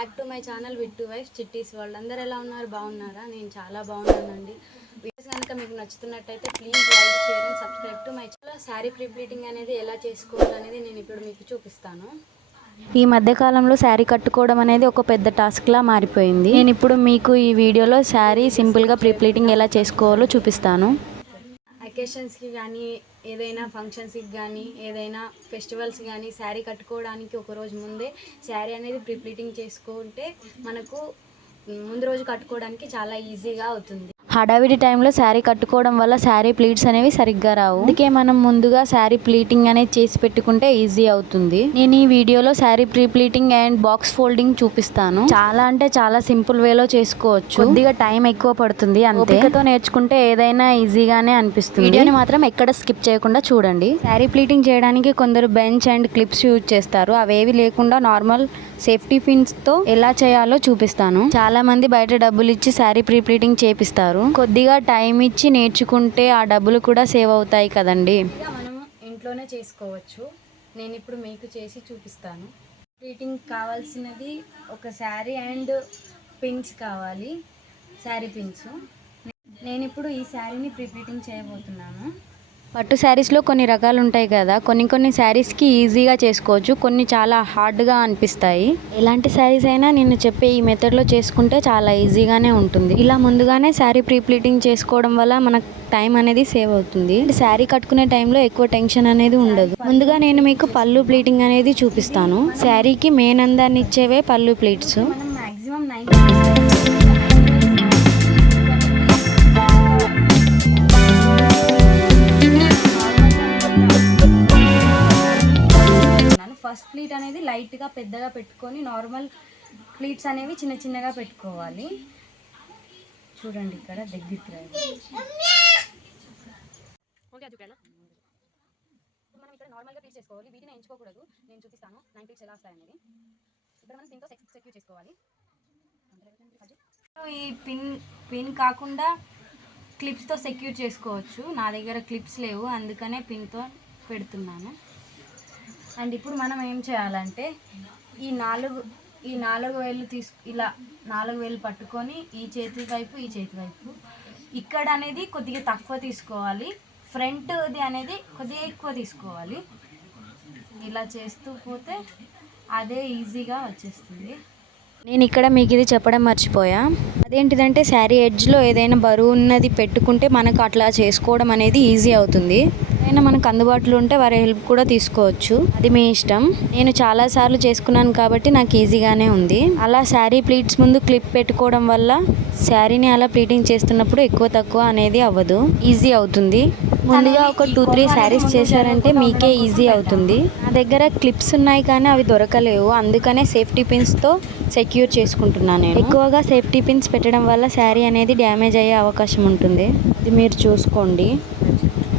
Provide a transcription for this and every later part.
Back to my channel with to wife Chitti's world అందరు ఎలా ఉన్నారు? బాగున్నారా? నేను చాలా బాగున్నానండి. వీడియోస్ కనుక మీకు నచ్చుతున్నట్టయితే please like share and subscribe to my channel saree prepleating అనేది ఎలా చేసుకోవాలనేది నేను ఇప్పుడు మీకు చూపిస్తాను. ఈ మధ్య కాలంలో శారీ కట్టుకోవడం అనేది ఒక పెద్ద టాస్క్లా మారిపోయింది. నేను ఇప్పుడు మీకు ఈ వీడియోలో శారీ సింపుల్గా ప్రీప్లీటింగ్ ఎలా చేసుకోవాలో చూపిస్తాను. అకేషన్స్కి కానీ ఏదైనా ఫంక్షన్స్కి కానీ ఏదైనా ఫెస్టివల్స్ కానీ శారీ కట్టుకోవడానికి ఒక రోజు ముందే శారీ అనేది ప్రిప్లీటింగ్ చేసుకుంటే మనకు ముందు రోజు కట్టుకోవడానికి చాలా ఈజీగా అవుతుంది. హడావిడి టైంలో శారీ కట్టుకోవడం వల్ల శారీ ప్లీట్స్ అనేవి సరిగ్గా రావు. అందుకే మనం ముందుగా శారీ ప్లీటింగ్ అనేది చేసి పెట్టుకుంటే ఈజీ అవుతుంది. నేను ఈ వీడియోలో saree pre pleating and box folding చూపిస్తాను. చాలా అంటే చాలా సింపుల్ వేలో చేసుకోవచ్చు. కొద్దిగా టైం ఎక్కువ పడుతుంది అంతేతో నేర్చుకుంటే ఏదైనా ఈజీగానే అనిపిస్తుంది. వీడియోని మాత్రం ఎక్కడ స్కిప్ చేయకుండా చూడండి. శారీ ప్లీటింగ్ చేయడానికి కొందరు బెంచ్ అండ్ క్లిప్స్ యూజ్ చేస్తారు. అవేవి లేకుండా నార్మల్ సేఫ్టీ పిన్స్తో ఎలా చేయాలో చూపిస్తాను. చాలా మంది బయట డబ్బులు ఇచ్చి శారీ ప్రీ ప్లీటింగ్ చేపిస్తారు. కొద్దిగా టైం ఇచ్చి నేర్చుకుంటే ఆ డబ్బులు కూడా సేవ్ అవుతాయి కదండి. మనం ఇంట్లోనే చేసుకోవచ్చు. నేను ఇప్పుడు మీకు చేసి చూపిస్తాను. ప్లీటింగ్ కావాల్సినది ఒక శారీ అండ్ పిన్స్ కావాలి. శారీ పిన్స్ నేను ఇప్పుడు ఈ శారీని ప్రిప్లీటింగ్ చేయబోతున్నాను. పట్టు శారీస్లో కొన్ని రకాలు ఉంటాయి కదా కొన్ని కొన్ని శారీస్కి ఈజీగా చేసుకోవచ్చు కొన్ని చాలా హార్డ్గా అనిపిస్తాయి. ఎలాంటి శారీస్ అయినా నేను చెప్పే ఈ మెథడ్లో చేసుకుంటే చాలా ఈజీగానే ఉంటుంది. ఇలా ముందుగానే శారీ ప్రీ ప్లీటింగ్ చేసుకోవడం వల్ల మనకు టైం అనేది సేవ్ అవుతుంది. శారీ కట్టుకునే టైంలో ఎక్కువ టెన్షన్ అనేది ఉండదు. ముందుగా నేను మీకు పళ్ళు ప్లీటింగ్ అనేది చూపిస్తాను. శారీకి మెయిన్ అందాన్ని ఇచ్చేవే పళ్ళు ప్లీట్స్. మనం మ్యాక్సిమం నైన్ లైట్గా పెద్దగా పెట్టుకొని నార్మల్ ప్లీట్స్ అనేవి చిన్న చిన్నగా పెట్టుకోవాలి. చూడండి ఇక్కడ దగ్గరికి మనం ఇక్కడ నార్మల్గా ప్లీట్స్ చేసుకోవాలి. వీటిని ఎంచుకోకూడదు. నేను చూపిస్తాను. నైన్ ప్లీట్స్ ఎలా వస్తాయనేది ఇక్కడ మనం దీంతో సెక్యూర్ చేసుకోవాలి. ఈ పిన్ పిన్ కాకుండా క్లిప్స్తో సెక్యూర్ చేసుకోవచ్చు. నా దగ్గర క్లిప్స్ లేవు. అందుకనే పిన్తో పెడుతున్నాను. అండ్ ఇప్పుడు మనం ఏం చేయాలంటే ఈ నాలుగు ఈ నాలుగు వేలు తీసు ఇలా నాలుగు వేలు పట్టుకొని ఈ చేతి వైపు ఈ చేతి వైపు. ఇక్కడ అనేది కొద్దిగా తక్కువ తీసుకోవాలి. ఫ్రంట్ది అనేది కొద్దిగా ఎక్కువ తీసుకోవాలి. ఇలా చేస్తూ పోతే అదే ఈజీగా వచ్చేస్తుంది. నేను ఇక్కడ మీకు ఇది చెప్పడం మర్చిపోయా. అదేంటిదంటే శారీ ఎడ్జ్లో ఏదైనా బరువు ఉన్నది పెట్టుకుంటే మనకు అట్లా చేసుకోవడం అనేది ఈజీ అవుతుంది. ఎవరైనా మనకు అందుబాటులో ఉంటే వారి హెల్ప్ కూడా తీసుకోవచ్చు. అది మీ ఇష్టం. నేను చాలా సార్లు చేసుకున్నాను కాబట్టి నాకు ఈజీగానే ఉంది. అలా శారీ ప్లీట్స్ ముందు క్లిప్ పెట్టుకోవడం వల్ల శారీని అలా ప్లీటింగ్ చేస్తున్నప్పుడు ఎక్కువ తక్కువ అనేది అవ్వదు. ఈజీ అవుతుంది. ముందుగా ఒక టూ త్రీ శారీస్ చేశారంటే మీకే ఈజీ అవుతుంది. నా దగ్గర క్లిప్స్ ఉన్నాయి కానీ అవి దొరకలేవు. అందుకనే సేఫ్టీ పిన్స్తో సెక్యూర్ చేసుకుంటున్నాను నేను. ఎక్కువగా సేఫ్టీ పిన్స్ పెట్టడం వల్ల శారీ అనేది డ్యామేజ్ అయ్యే అవకాశం ఉంటుంది. ఇది మీరు చూసుకోండి.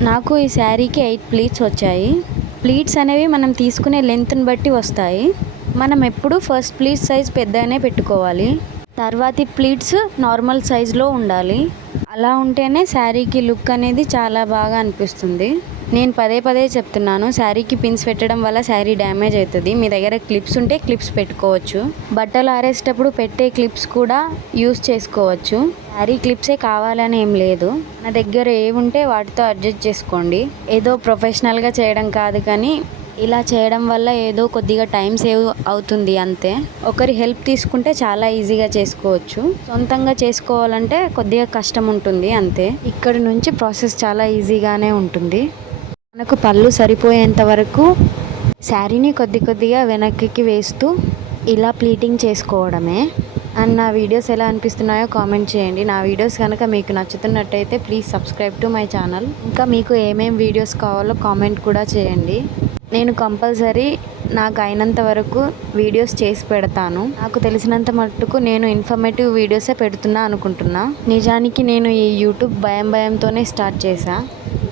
నాకు ఈ శారీకి ఎయిట్ ప్లీట్స్ వచ్చాయి. ప్లీట్స్ అనేవి మనం తీసుకునే లెంత్ని బట్టి వస్తాయి. మనం ఎప్పుడు ఫస్ట్ ప్లీట్ సైజ్ పెద్దగానే పెట్టుకోవాలి. తర్వాతి ప్లీట్స్ నార్మల్ సైజులో ఉండాలి. అలా ఉంటేనే శారీకి లుక్ అనేది చాలా బాగా అనిపిస్తుంది. నేను పదే పదే చెప్తున్నాను శారీకి పిన్స్ పెట్టడం వల్ల శారీ డ్యామేజ్ అవుతుంది. మీ దగ్గర క్లిప్స్ ఉంటే క్లిప్స్ పెట్టుకోవచ్చు. బట్టలు ఆరేసేటప్పుడు పెట్టే క్లిప్స్ కూడా యూస్ చేసుకోవచ్చు. శారీ క్లిప్సే కావాలని ఏం లేదు. నా దగ్గర ఏముంటే వాటితో అడ్జస్ట్ చేసుకోండి. ఏదో ప్రొఫెషనల్గా చేయడం కాదు కానీ ఇలా చేయడం వల్ల ఏదో కొద్దిగా టైం సేవ్ అవుతుంది అంతే. ఒకరి హెల్ప్ తీసుకుంటే చాలా ఈజీగా చేసుకోవచ్చు. సొంతంగా చేసుకోవాలంటే కొద్దిగా కష్టం ఉంటుంది అంతే. ఇక్కడ నుంచి ప్రాసెస్ చాలా ఈజీగానే ఉంటుంది. మనకు పళ్ళు సరిపోయేంత వరకు శారీని కొద్ది కొద్దిగా వెనక్కి వేస్తూ ఇలా ప్లీటింగ్ చేసుకోవడమే. అండ్ నా వీడియోస్ ఎలా అనిపిస్తున్నాయో కామెంట్ చేయండి. నా వీడియోస్ కనుక మీకు నచ్చుతున్నట్టయితే please subscribe to my channel. ఇంకా మీకు ఏమేమి వీడియోస్ కావాలో కామెంట్ కూడా చేయండి. నేను కంపల్సరీ నాకు అయినంత వరకు వీడియోస్ చేసి పెడతాను. నాకు తెలిసినంత మట్టుకు నేను ఇన్ఫర్మేటివ్ వీడియోసే పెడుతున్నా అనుకుంటున్నా. నిజానికి నేను ఈ యూట్యూబ్ భయం భయంతోనే స్టార్ట్ చేశా.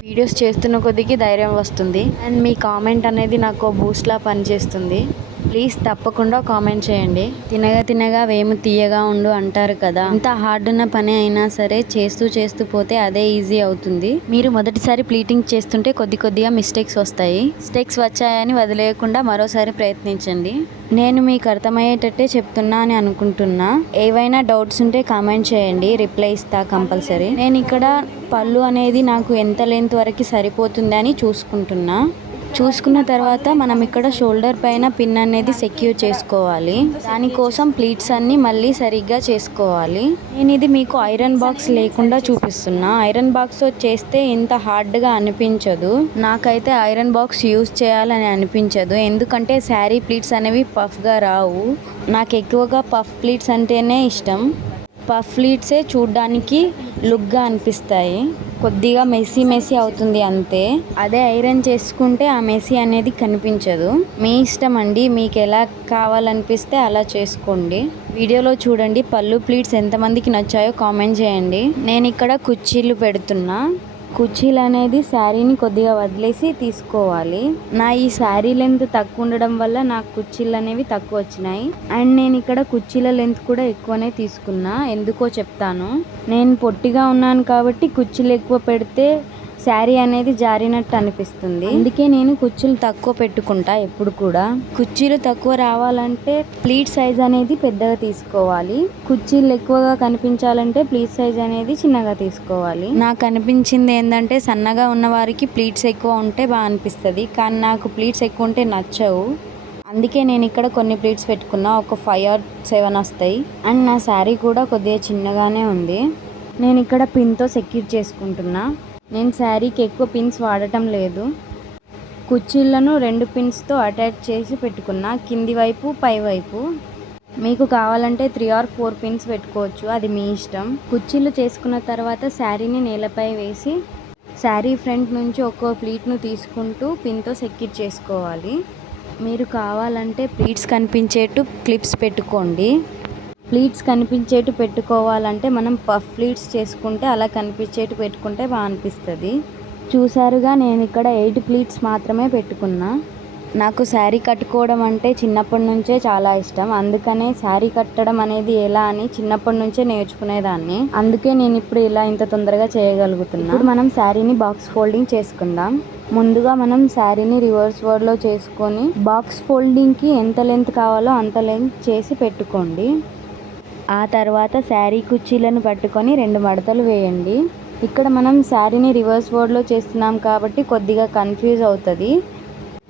వీడియోస్ చేస్తున్న కొద్దికి ధైర్యం వస్తుంది. అండ్ మీ కామెంట్ అనేది నాకు బూస్ట్లా పనిచేస్తుంది. ప్లీజ్ తప్పకుండా కామెంట్ చేయండి. తినగా తినగా వేము తీయగా ఉండు అంటారు కదా. ఇంత హార్డ్ ఉన్న పని అయినా సరే చేస్తూ చేస్తూ పోతే అదే ఈజీ అవుతుంది. మీరు మొదటిసారి ప్లీటింగ్ చేస్తుంటే కొద్ది కొద్దిగా మిస్టేక్స్ వస్తాయి. మిస్టేక్స్ వచ్చాయని వదిలేయకుండా మరోసారి ప్రయత్నించండి. నేను మీకు అర్థమయ్యేటట్టే చెప్తున్నా అని అనుకుంటున్నా. ఏవైనా డౌట్స్ ఉంటే కామెంట్ చేయండి. రిప్లై ఇస్తా కంపల్సరీ నేను ఇక్కడ పళ్ళు అనేది నాకు ఎంత లెంత్ వరకు సరిపోతుందని చూసుకుంటున్నా. చూసుకున్న తర్వాత మనం ఇక్కడ షోల్డర్ పైన పిన్ అనేది సెక్యూర్ చేసుకోవాలి. దానికోసం ప్లీట్స్ అన్ని మళ్ళీ సరిగ్గా చేసుకోవాలి. నేను ఇది మీకు ఐరన్ బాక్స్ లేకుండా చూపిస్తున్నా. ఐరన్ బాక్స్ చేస్తే ఇంత హార్డ్గా అనిపించదు. నాకైతే ఐరన్ బాక్స్ యూజ్ చేయాలని అనిపించదు. ఎందుకంటే శారీ ప్లీట్స్ అనేవి పఫ్గా రావు. నాకు ఎక్కువగా పఫ్ ప్లీట్స్ అంటేనే ఇష్టం. పఫ్ ప్లీట్సే చూడ్డానికి లుక్గా అనిపిస్తాయి. కొద్దిగా మెస్సీ మెస్సీ అవుతుంది అంతే. అదే ఐరన్ చేసుకుంటే ఆ మెస్సీ అనేది కనిపించదు. మీ ఇష్టం అండి మీకు ఎలా కావాలనిపిస్తే అలా చేసుకోండి. వీడియోలో చూడండి పళ్ళు ప్లీట్స్ ఎంతమందికి నచ్చాయో కామెంట్ చేయండి. నేను ఇక్కడ కుర్చీలు పెడుతున్నా. కుర్చీలు అనేది శారీని కొద్దిగా వదిలేసి తీసుకోవాలి. నా ఈ శారీ లెంత్ తక్కువ ఉండడం వల్ల నాకు కుర్చీలు అనేవి తక్కువ వచ్చినాయి. అండ్ నేను ఇక్కడ కుర్చీల లెంత్ కూడా ఎక్కువనే తీసుకున్నా. ఎందుకో చెప్తాను. నేను పొట్టిగా ఉన్నాను కాబట్టి కుర్చీలు ఎక్కువ పెడితే శారీ అనేది జారినట్టు అనిపిస్తుంది. అందుకే నేను కుర్చీలు తక్కువ పెట్టుకుంటా ఎప్పుడు కూడా. కుర్చీలు తక్కువ రావాలంటే ప్లీట్ సైజ్ అనేది పెద్దగా తీసుకోవాలి. కుర్చీలు ఎక్కువగా కనిపించాలంటే ప్లీట్ సైజ్ అనేది చిన్నగా తీసుకోవాలి. నాకు అనిపించింది ఏంటంటే సన్నగా ఉన్న వారికి ప్లీట్స్ ఎక్కువ ఉంటే బాగా అనిపిస్తుంది కానీ నాకు ప్లీట్స్ ఎక్కువ ఉంటే నచ్చవు. అందుకే నేను ఇక్కడ కొన్ని ప్లేట్స్ పెట్టుకున్నా ఒక ఫైవ్ ఆర్ సెవెన్ వస్తాయి. అండ్ నా శారీ కూడా కొద్దిగా చిన్నగానే ఉంది. నేను ఇక్కడ పిన్తో సెక్యూర్ చేసుకుంటున్నా. నేను శారీకి ఎక్కువ పిన్స్ వాడటం లేదు. కుర్చీలను రెండు పిన్స్తో అటాచ్ చేసి పెట్టుకున్న కింది వైపు పై వైపు. మీకు కావాలంటే త్రీ ఆర్ ఫోర్ పిన్స్ పెట్టుకోవచ్చు అది మీ ఇష్టం. కుర్చీలు చేసుకున్న తర్వాత శారీని నేలపై వేసి శారీ ఫ్రంట్ నుంచి ఒక్కో ప్లీట్ను తీసుకుంటూ పిన్తో సెక్యూర్ చేసుకోవాలి. మీరు కావాలంటే ప్లీట్స్ కనిపించేట్టు క్లిప్స్ పెట్టుకోండి. ప్లీట్స్ కనిపించేటి పెట్టుకోవాలంటే మనం పఫ్ ప్లీట్స్ చేసుకుంటే అలా కనిపించేటి పెట్టుకుంటే బాగా అనిపిస్తుంది. చూసారుగా నేను ఇక్కడ ఎయిట్ ప్లీట్స్ మాత్రమే పెట్టుకున్నా. నాకు శారీ కట్టుకోవడం అంటే చిన్నప్పటి నుంచే చాలా ఇష్టం. అందుకనే శారీ కట్టడం అనేది ఎలా అని చిన్నప్పటి నుంచే నేర్చుకునేదాన్ని. అందుకే నేను ఇప్పుడు ఇలా ఇంత తొందరగా చేయగలుగుతున్నా. ఇప్పుడు మనం శారీని బాక్స్ ఫోల్డింగ్ చేసుకుందాం. ముందుగా మనం శారీని రివర్స్ వర్డ్లో చేసుకొని బాక్స్ ఫోల్డింగ్కి ఎంత లెంత్ కావాలో అంత లెంత్ చేసి పెట్టుకోండి. ఆ తర్వాత శారీ కుర్చీలను పట్టుకొని రెండు మడతలు వేయండి. ఇక్కడ మనం శారీని రివర్స్ బోర్డ్లో చేస్తున్నాం కాబట్టి కొద్దిగా కన్ఫ్యూజ్ అవుతుంది.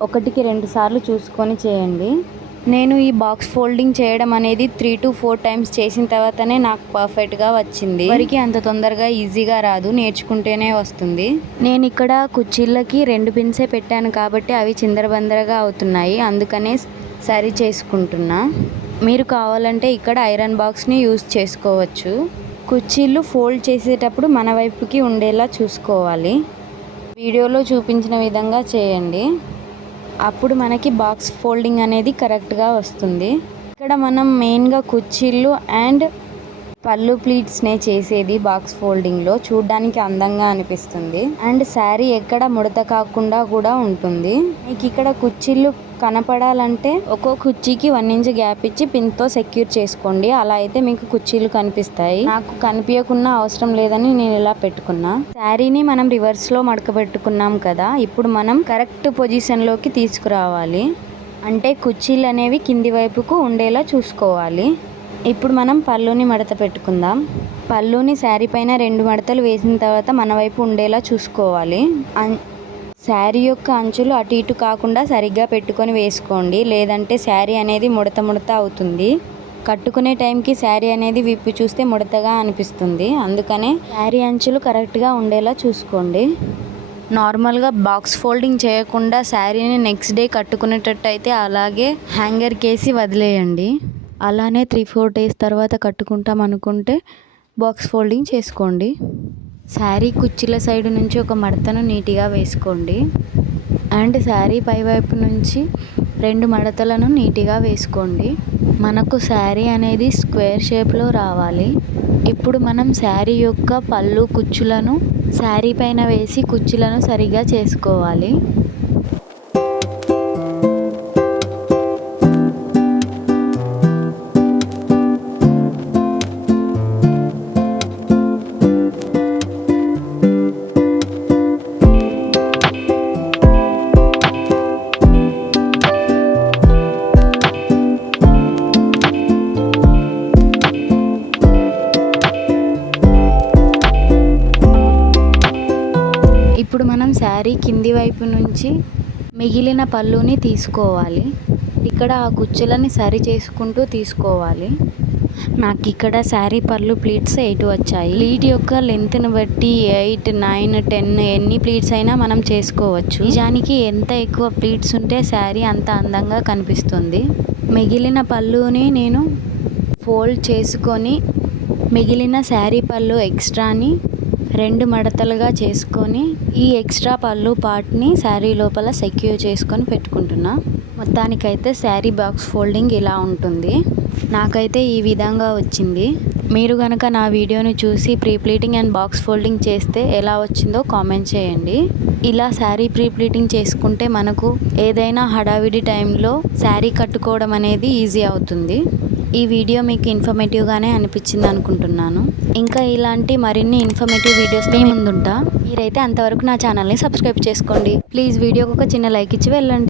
ఒకటికి రెండు సార్లు చూసుకొని చేయండి. నేను ఈ బాక్స్ ఫోల్డింగ్ చేయడం అనేది త్రీ టు ఫోర్ టైమ్స్ చేసిన తర్వాతనే నాకు పర్ఫెక్ట్గా వచ్చింది. వరికి అంత తొందరగా ఈజీగా రాదు నేర్చుకుంటేనే వస్తుంది. నేను ఇక్కడ కుర్చీలకి రెండు పిన్సే పెట్టాను కాబట్టి అవి చిందరబందరగా అవుతున్నాయి. అందుకనే సరి చేసుకుంటున్నా. మీరు కావాలంటే ఇక్కడ ఐరన్ బాక్స్ని యూస్ చేసుకోవచ్చు. కుర్చీలు ఫోల్డ్ చేసేటప్పుడు మన వైపుకి ఉండేలా చూసుకోవాలి. వీడియోలో చూపించిన విధంగా చేయండి. అప్పుడు మనకి బాక్స్ ఫోల్డింగ్ అనేది కరెక్ట్గా వస్తుంది. ఇక్కడ మనం మెయిన్గా కుర్చీలు అండ్ పళ్ళు ప్లీట్స్నే చేసేది బాక్స్ ఫోల్డింగ్లో. చూడ్డానికి అందంగా అనిపిస్తుంది. అండ్ శారీ ఎక్కడ ముడత కాకుండా కూడా ఉంటుంది. మీకు ఇక్కడ కుర్చీలు కనపడాలంటే ఒక్కో కుర్చీకి వన్ ఇంచ్ గ్యాప్ ఇచ్చి పిన్తో సెక్యూర్ చేసుకోండి. అలా అయితే మీకు కుర్చీలు కనిపిస్తాయి. నాకు కనిపించకుండా అవసరం లేదని నేను ఇలా పెట్టుకున్నా. శారీని మనం రివర్స్లో మడకపెట్టుకున్నాం కదా ఇప్పుడు మనం కరెక్ట్ పొజిషన్లోకి తీసుకురావాలి. అంటే కుర్చీలు అనేవి కింది వైపుకు ఉండేలా చూసుకోవాలి. ఇప్పుడు మనం పళ్ళుని మడత పెట్టుకుందాం. పళ్ళుని శారీ పైన రెండు మడతలు వేసిన తర్వాత మన వైపు ఉండేలా చూసుకోవాలి. శారీ యొక్క అంచులు అటు ఇటు కాకుండా సరిగ్గా పెట్టుకొని వేసుకోండి. లేదంటే శారీ అనేది ముడత ముడత అవుతుంది. కట్టుకునే టైంకి శారీ అనేది విప్పి చూస్తే ముడతగా అనిపిస్తుంది. అందుకనే శారీ అంచులు కరెక్ట్గా ఉండేలా చూసుకోండి. నార్మల్గా బాక్స్ ఫోల్డింగ్ చేయకుండా శారీని నెక్స్ట్ డే కట్టుకునేటట్టు అయితే అలాగే హ్యాంగర్కి వేసి వదిలేయండి. అలానే త్రీ ఫోర్ డేస్ తర్వాత కట్టుకుంటాం అనుకుంటే బాక్స్ ఫోల్డింగ్ చేసుకోండి. శారీ కుర్చీల సైడ్ నుంచి ఒక మడతను నీట్గా వేసుకోండి. అండ్ శారీ పైవైపు నుంచి రెండు మడతలను నీట్గా వేసుకోండి. మనకు శారీ అనేది స్క్వేర్ షేప్లో రావాలి. ఇప్పుడు మనం శారీ యొక్క పళ్ళు కుచ్చులను శారీ పైన వేసి కుచ్చులను సరిగా చేసుకోవాలి. ఇప్పుడు మనం శారీ కింది వైపు నుంచి మిగిలిన పళ్ళుని తీసుకోవాలి. ఇక్కడ ఆ కుచ్చులని సరి చేసుకుంటూ తీసుకోవాలి. నాకు ఇక్కడ శారీ పళ్ళు ప్లీట్స్ ఎయిట్ వచ్చాయి. ప్లీట్ యొక్క లెంత్ని బట్టి ఎయిట్ నైన్ టెన్ ఎన్ని ప్లీట్స్ అయినా మనం చేసుకోవచ్చు. నిజానికి ఎంత ఎక్కువ ప్లీట్స్ ఉంటే శారీ అంత అందంగా కనిపిస్తుంది. మిగిలిన పళ్ళుని నేను ఫోల్డ్ చేసుకొని మిగిలిన శారీ పళ్ళు ఎక్స్ట్రాని రెండు మడతలుగా చేసుకొని ఈ ఎక్స్ట్రా పళ్ళు పార్ట్ని శారీ లోపల సెక్యూర్ చేసుకొని పెట్టుకుంటున్నా. మొత్తానికైతే శారీ బాక్స్ ఫోల్డింగ్ ఇలా ఉంటుంది. నాకైతే ఈ విధంగా వచ్చింది. మీరు కనుక నా వీడియోని చూసి pre pleating and box folding చేస్తే ఎలా వచ్చిందో కామెంట్ చేయండి. ఇలా శారీ ప్రీ ప్లీటింగ్ చేసుకుంటే మనకు ఏదైనా హడావిడి టైంలో శారీ కట్టుకోవడం అనేది ఈజీ అవుతుంది. ఈ వీడియో మీకు ఇన్ఫర్మేటివ్గానే అనిపించింది అనుకుంటున్నాను. ఇంకా ఇలాంటి మరిన్ని ఇన్ఫర్మేటివ్ వీడియోస్ మీ ముందుంటా. మీరైతే అంతవరకు నా ఛానల్ని సబ్స్క్రైబ్ చేసుకోండి. ప్లీజ్ వీడియోకి ఒక చిన్న లైక్ ఇచ్చి వెళ్ళండి.